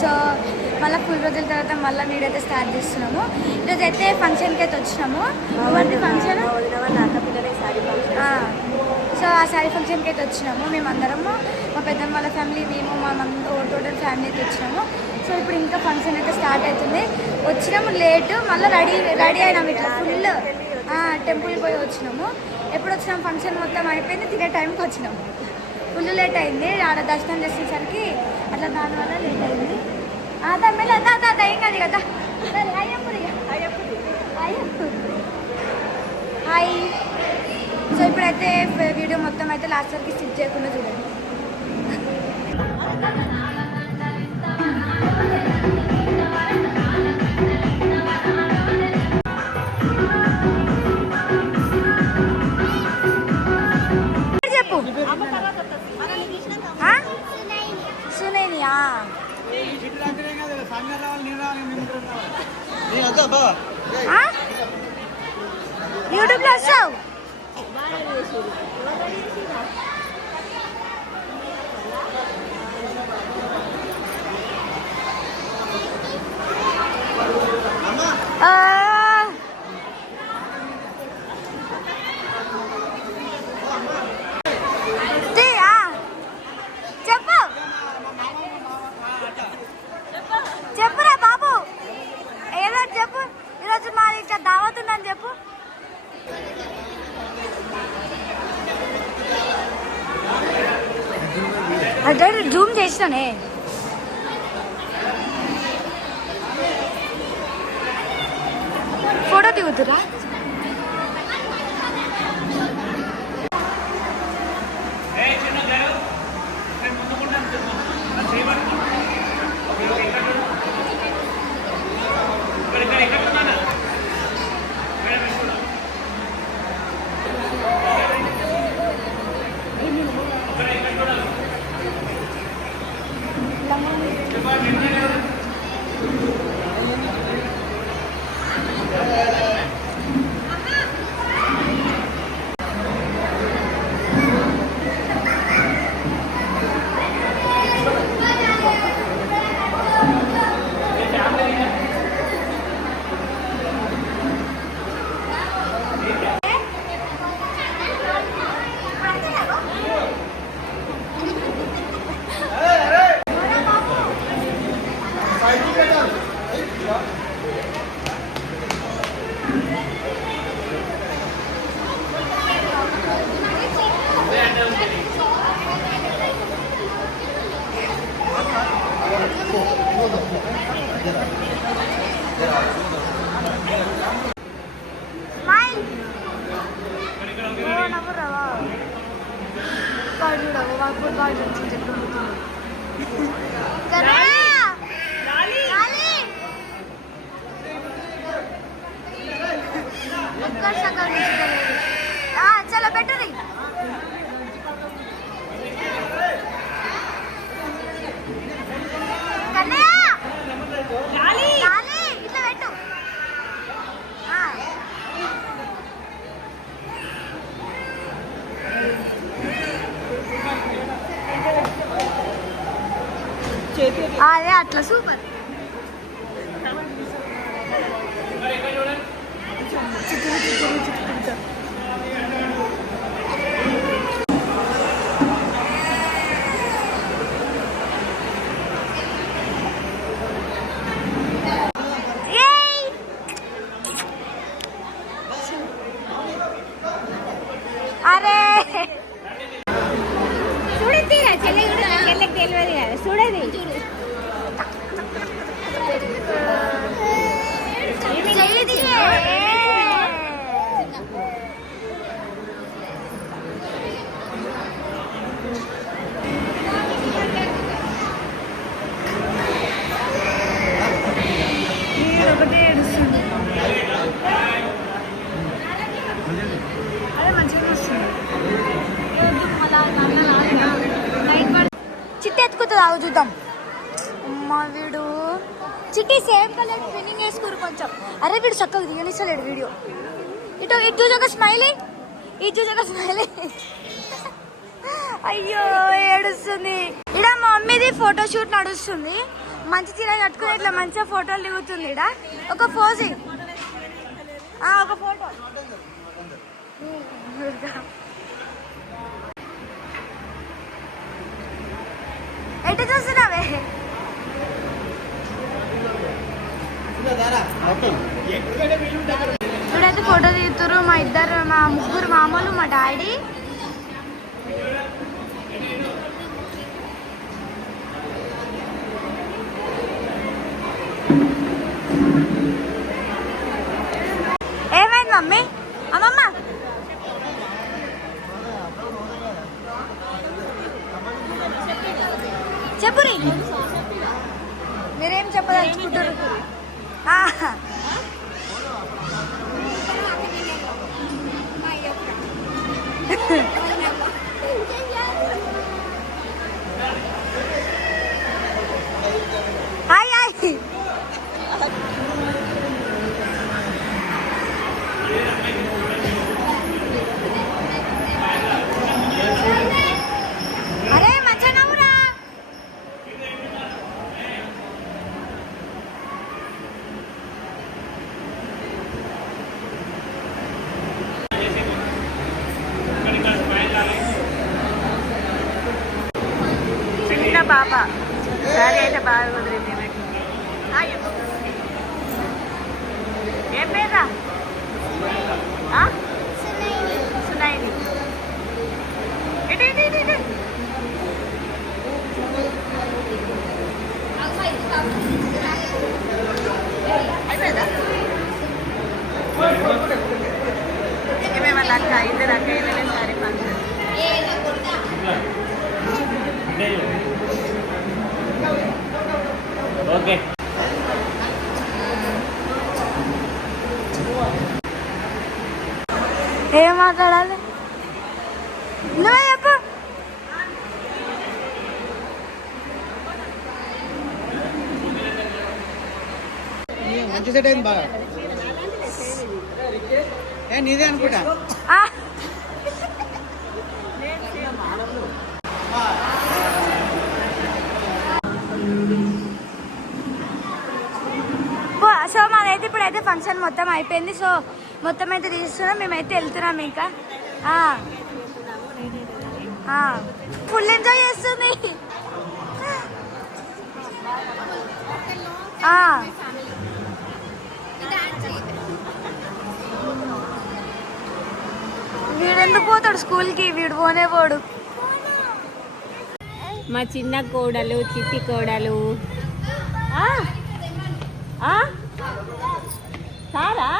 So మళ్ళీ full రోజుల తర్వాత మళ్ళీ వీడియో అయితే స్టార్ట్ చేస్తున్నాము. ఈరోజు అయితే ఫంక్షన్కి అయితే వచ్చినాము. ఫంక్షన్ సో ఆ శారీ ఫంక్షన్కి అయితే వచ్చినాము. మేమందరము మా పెద్దమ్మ వాళ్ళ ఫ్యామిలీ, మేము మా టోటల్ ఫ్యామిలీ అయితే వచ్చినాము. సో ఇప్పుడు ఇంకా ఫంక్షన్ అయితే స్టార్ట్ అవుతుంది. వచ్చినాము లేటు, మళ్ళీ రెడీ అయినాము ఇట్లా ఫుల్ టెంపుల్ పోయి వచ్చినాము. ఎప్పుడు వచ్చినాము ఫంక్షన్ మొత్తం అయిపోయింది, తినే టైంకి వచ్చినాము. ఫుల్ లేట్ అయింది ఆడ దర్శనం చేసేసరికి, అట్లా దానివల్ల లేట్ అయింది. తమ్మిళ్ళ ఏం కాదు కదా. హాయ్. సో ఇప్పుడైతే వీడియో మొత్తం అయితే లాస్ట్ వరకు స్కిప్ చేయకుండా చూడండి. చెప్పు సునైనియా యూట్యూబ్లో వస్తావు. చెప్పురా బాబు, ఏదో చెప్పు. ఈరోజు మా ఇంకా దావత్ ఉందని చెప్పు. అదే జూమ్ చేసినానే. ఫోటో దిగుతురా. చలో పెట్టది. ఇట్లా పెట్టు. అదే అట్లా సూపర్. అరే చూడది చెల్లెకి తెలియదు కదా, చూడది ఒకటే ఏడుస్తుంది. అదే మంచిగా వస్తుంది. చిట్టి ఎత్తుకుతుంది, ఆగు చూద్దాం. అమ్మా వీడు చిట్టి సేమ్ కలర్ స్పిన్నింగ్ వేసుకోరు కొంచెం. అరే వీడు చక్కగా దిగనిస్తలేడు వీడియో. ఇటు ఇటు చూసాక స్మైలీ, ఇటు చూసాక స్మైలీ. అయ్యో ఏడుస్తుంది. ఇక్కడ మా మమ్మీది ఫోటోషూట్ నడుస్తుంది. మంచి చీర కట్టుకుని ఇట్లా మంచిగా ఫోటోలు దిగుతుంది ఇడ ఒక పోజింగ్ ఒక ఫోటో ఎటు చూస్తున్నావే ఇప్పుడైతే ఫోటో దిగుతారు మా ముగ్గురు మామూలు మా డాడీ ఏమైంది మమ్మీ అమ్మమ్మ చెప్పురి మీరేం చెప్పదలుచుకుంటారు హాయ్ హాయ్ అరే మచ్చనవురా చిన్న పాప సరే అయితే బాగా కుదిరింది ఏం పేరా సునైని అయిపోయిందా వాళ్ళ అక్క ఇద్దరు అక్క సారీ ఫంక్షన్ ఓకే ఏం మాట్లాడాలి నువ్వే చెప్పు మంచి సెట్ అయింది బాగా నీదే అనుకుంటా సో మాదైతే ఇప్పుడైతే ఫంక్షన్ మొత్తం అయిపోయింది సో మొత్తం అయితే తీస్తున్నాం మేమైతే వెళ్తున్నాం ఇంకా ఫుల్ ఎంజాయ్ చేస్తుంది వీడెందుకు పోతాడు స్కూల్కి వీడు పోనే పోడు మా చిన్న కోడలు చిట్టి కోడలు సారా